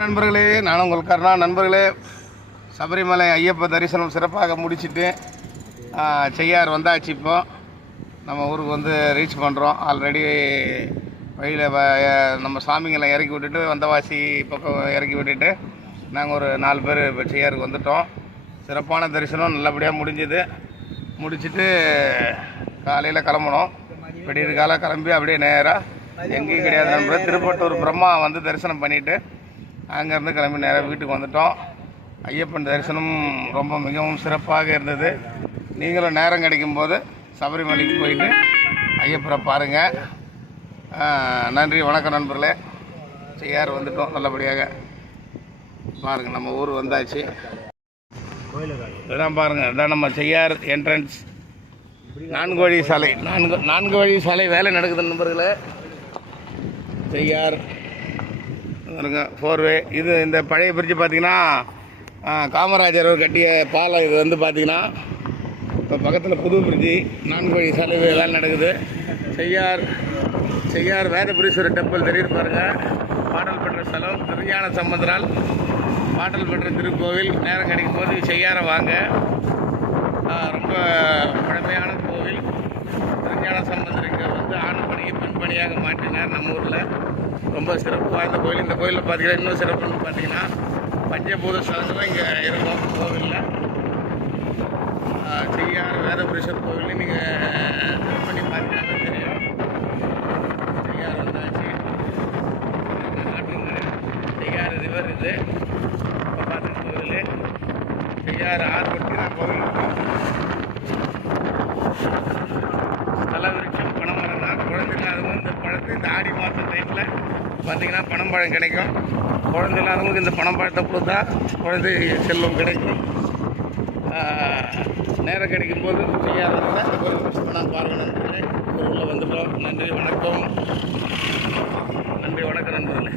நண்பர்களே நான் உங்கள் கருணா. நண்பர்களே சபரிமலை ஐயப்ப தரிசனம் சிறப்பாக முடிச்சிட்டு செய்யார் வந்தாச்சு இப்போ. நம்ம ஊருக்கு வந்து ரீச் பண்ணுறோம் ஆல்ரெடி வழியில் நம்ம சாமிங்களை இறக்கி விட்டுட்டு வந்தவாசி பக்கம் இறக்கி விட்டுட்டு நாங்கள் ஒரு நாலு பேர் இப்போ செய்யாருக்கு வந்துட்டோம். சிறப்பான தரிசனம் நல்லபடியாக முடிஞ்சுது. முடிச்சுட்டு காலையில் கிளம்பணும் விடியற் காலை கிளம்பி அப்படியே நேராக எங்கேயும் கிடையாது நண்பர். திருப்பட்டூர் பிரம்மா வந்து தரிசனம் பண்ணிவிட்டு அங்கேருந்து கிளம்பி நேராக வீட்டுக்கு வந்துட்டோம். ஐயப்பன் தரிசனம் ரொம்ப மிகவும் சிறப்பாக இருந்தது. நீங்களும் நேரம் கிடைக்கும்போது சபரிமலைக்கு போயிட்டு ஐயப்பரை பாருங்கள் நன்றி வணக்கம் நண்பர்களே. செய்யார் வந்துட்டோம் நல்லபடியாக. பாருங்கள் நம்ம ஊர் வந்தாச்சு. இதான் பாருங்கள் இதான் நம்ம செய்யார் என்ட்ரன்ஸ் நான்கு வழி சாலை நான்கு நான்கு வழி சாலை வேலை நடக்குது நண்பர்களே. செய்யார் பாருங்க ஃபோர்வே இது இந்த பழைய பிரிட்ஜு பார்த்தீங்கன்னா காமராஜர் கட்டிய பாலம். இது வந்து பார்த்தீங்கன்னா இப்போ பக்கத்தில் புது பிரிட்ஜி நான்கு வழி சாலை வேலை நடக்குது. செய்யார் செய்யார் வேதபுரீஸ்வரர் டெம்பிள் தெரியுது பாருங்கள் பாடல் பெற்ற ஸ்தலம் திருஞான சம்பந்தரால் பாடல் பெற்ற திருக்கோவில். நேரம் கிடைக்கும் போது செய்யாரை வாங்க. ரொம்ப பழமையான கோவில். திருஞான சம்பந்தருக்கு வந்து ஆண் பணியை பெண் பணியாக மாற்றினார் நம்ம ஊரில். ரொம்ப சிறப்பு வாய்ந்த கோயில். இந்த கோயிலில் பார்த்தீங்கன்னா இன்னும் சிறப்புன்னு பார்த்தீங்கன்னா பஞ்சபூத ஸ்தலத்தில் இங்கே இருக்கும். கோவிலில். செய்யார் வேதபுரீஸ்வர் கோவில் நீங்கள் பண்ணி பார்த்தீங்கன்னா தெரியும். செய்யார் வந்தாச்சு. காட்டுங்க செய்யார் ரிவர் இது. இப்போ பார்த்துட்டு கோவில். செய்யார் ஆறு ஒட்டி தான் கோவில் இருக்கும் ஸ்தல விருட்சம் பனைமரம் தான் குழந்தை இல்லாதவங்க இந்த பழத்தை இந்த ஆடி மாதம் டைமில் பனம்பழம் கிடைக்கும். குழந்தை இல்லாதவங்களுக்கு இந்த பனம்பழத்தை கொடுத்தா குழந்தை செல்வம் கிடைக்கும். நேரம் கிடைக்கும் போது செய்யாதவங்க பணம் பார்க்கணும் உள்ளே வந்துட்டோம். நன்றி வணக்கம். நன்றி வணக்கம் நண்பர்களே.